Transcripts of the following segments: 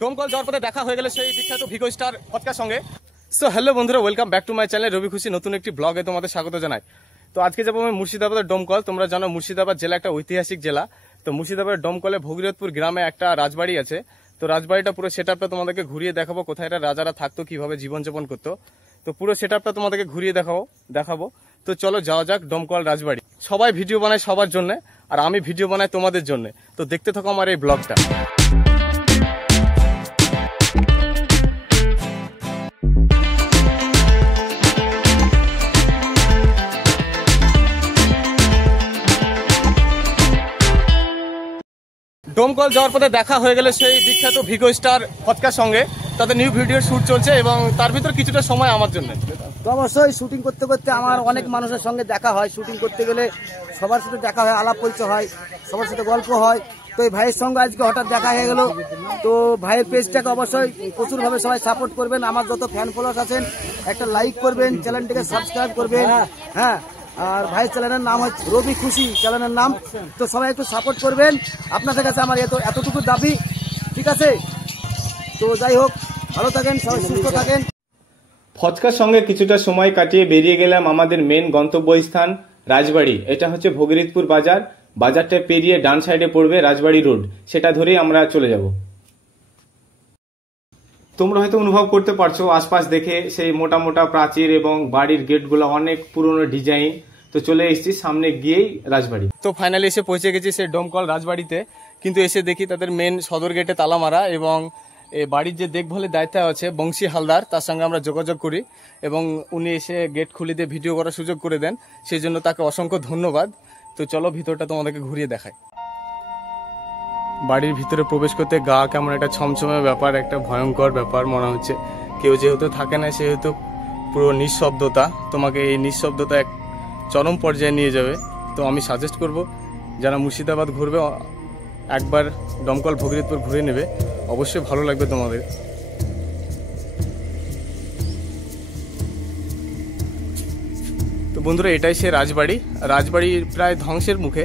ডোমকল যাওয়ার পথে দেখা হয়ে গেল সেই বিখ্যাত ভিগো স্টার পডকাস্টের সঙ্গে। সো হ্যালো বন্ধুরা, welcome back to my channel Robi Khushi. নতুন একটি ব্লগে তোমাদের স্বাগত জানাই। তো আজকে যাবো আমি মুর্শিদাবাদের ডোমকল। তোমরা জানো মুর্শিদাবাদ জেলা একটা ঐতিহাসিক জেলা। তো মুর্শিদাবাদের ডোমকলে ভগীরথপুর গ্রামে একটা রাজবাড়ি আছে। তো রাজবাড়িটা পুরো সেট আপটা তোমাদেরকে ঘুরিয়ে দেখাবো, কোথায় এটা রাজারা থাকতো, কিভাবে জীবনযাপন করতো। তো পুরো সেট আপটা তোমাদেরকে ঘুরিয়ে দেখাবো। তো চলো যাওয়া যাক ডোমকল রাজবাড়ি। সবাই ভিডিও বানায় সবার জন্য, আর আমি ভিডিও বানাই তোমাদের জন্য। তো দেখতে থাকো আমার এই ব্লগটা। ডোমকল যাওয়ার পথে দেখা হয়ে গেল সেই বিখ্যাত ভিগো স্টার পডকাস্টের সঙ্গে। তাদের নিউ ভিডিওর শুট চলছে এবং তার ভিতর কিছুটা সময় আমার জন্য। তো অবশ্যই শুটিং করতে করতে আমার অনেক মানুষের সঙ্গে দেখা হয়। শুটিং করতে গেলে সবার সাথে দেখা হয়, আলাপ পরিচয় হয়, সবার সাথে গল্প হয়। তো এই ভাইয়ের সঙ্গে আজকে হঠাৎ দেখা হয়ে গেল। তো ভাইয়ের পেজটাকে অবশ্যই প্রচুরভাবে সবাই সাপোর্ট করবেন। আমার যত ফ্যান ফলোয়ার্স আছেন একটা লাইক করবেন, চ্যানেলটিকে সাবস্ক্রাইব করবেন। হ্যাঁ, আর ভাইয়ের চ্যানেলের নাম হচ্ছে রবি খুশি চ্যানেলের নাম। তো সবাই একটু সাপোর্ট করবেন, আপনাদের কাছে আমার এতটুকু দাবি, ঠিক আছে? তো যাই হোক, ভালো থাকেন, সবাই সুস্থ থাকেন। ফচকার সঙ্গে কিছুটা সময় কাটিয়ে বেরিয়ে গেলাম আমাদের মেন গন্তব্যস্থান রাজবাড়ি। এটা হচ্ছে ভগীরথপুর বাজার। বাজারটা পেরিয়ে ডান সাইডে পড়বে রাজবাড়ি রোড, সেটা ধরেই আমরা চলে যাব। তোমরা হয়তো অনুভব করতে পারছো আশপাশ দেখে সেই মোটা মোটা প্রাচীর এবং বাড়ির গেটগুলো অনেক পুরনো ডিজাইন। তো চলে এসেছি সামনে গিয়েই রাজবাড়ি। তো ফাইনালি এসে পৌঁছে গেছি সেই ডোমকল রাজবাড়িতে। কিন্তু এসে দেখি তাদের মেন সদর গেটে তালা মারা এবং এই বাড়ির যে দেখভালের দায়িত্ব আছে বংশী হালদার, তার সঙ্গে আমরা যোগাযোগ করি এবং উনি এসে গেট খুলে দিয়ে ভিডিও করার সুযোগ করে দেন। সেই জন্য তাকে অসংখ্য ধন্যবাদ। তো চলো ভিতরটা তোমাদেরকে ঘুরিয়ে দেখাই। বাড়ির ভিতরে প্রবেশ করতে গা কেমন একটা ছমছমে ব্যাপার, একটা ভয়ঙ্কর ব্যাপার মনে হচ্ছে। কেউ যেহেতু থাকে না সেহেতু পুরো নিঃশব্দতা, তোমাকে এই নিঃশব্দতা এক চরম পর্যায়ে নিয়ে যাবে। তো আমি সাজেস্ট করব যারা মুর্শিদাবাদ ঘুরবে একবার ডোমকল ভগীরথপুর ঘুরে নেবে, অবশ্যই ভালো লাগবে তোমাদের। তো বন্ধুরা, এটাই সে রাজবাড়ি প্রায় ধ্বংসের মুখে।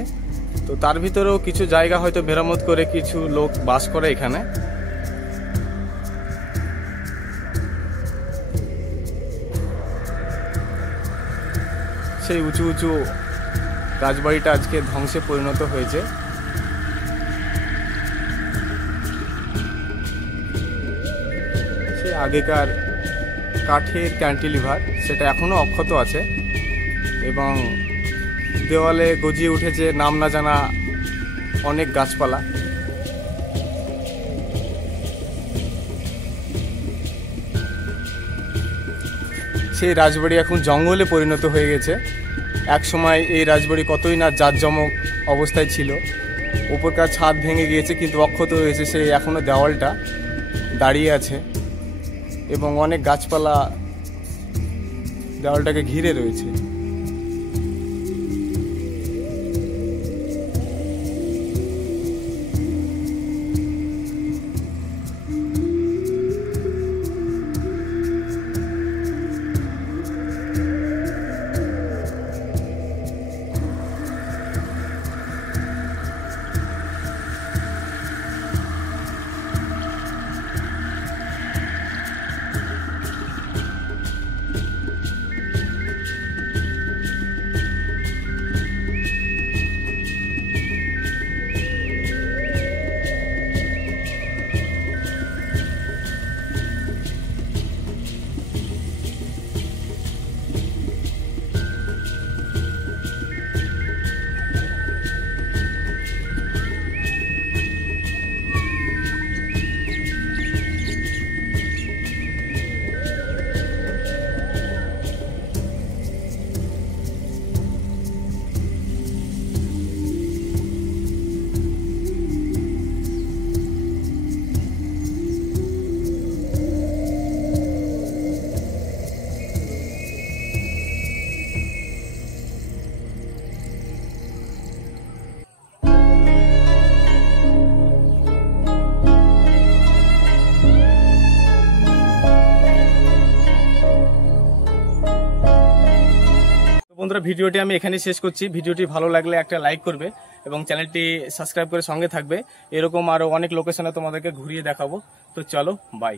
তো তার ভিতরেও কিছু জায়গা হয়তো মেরামত করে কিছু লোক বাস করে এখানে। সেই উঁচু উঁচু রাজবাড়িটা আজকে ধ্বংসে পরিণত হয়েছে। সেই আগেকার কাঠের ক্যান্টিলিভার সেটা এখনো অক্ষত আছে এবং দেওয়ালে গজিয়ে উঠেছে নাম না জানা অনেক গাছপালা। সেই রাজবাড়ি এখন জঙ্গলে পরিণত হয়ে গেছে। এক সময় এই রাজবাড়ি কতই না জাঁকজমক অবস্থায় ছিল। উপরকার ছাদ ভেঙে গিয়েছে কিন্তু অক্ষত হয়েছে, সেই এখনো দেওয়ালটা দাঁড়িয়ে আছে এবং অনেক গাছপালা দেওয়ালটাকে ঘিরে রয়েছে। বন্ধুরা ভিডিওটি আমি এখানেই শেষ করছি। ভিডিওটি ভালো লাগলে একটা লাইক করবে এবং চ্যানেলটি সাবস্ক্রাইব করে সঙ্গে থাকবে। এরকম আরো অনেক লোকেশনে তোমাদেরকে ঘুরিয়ে দেখাবো। তো চলো, বাই।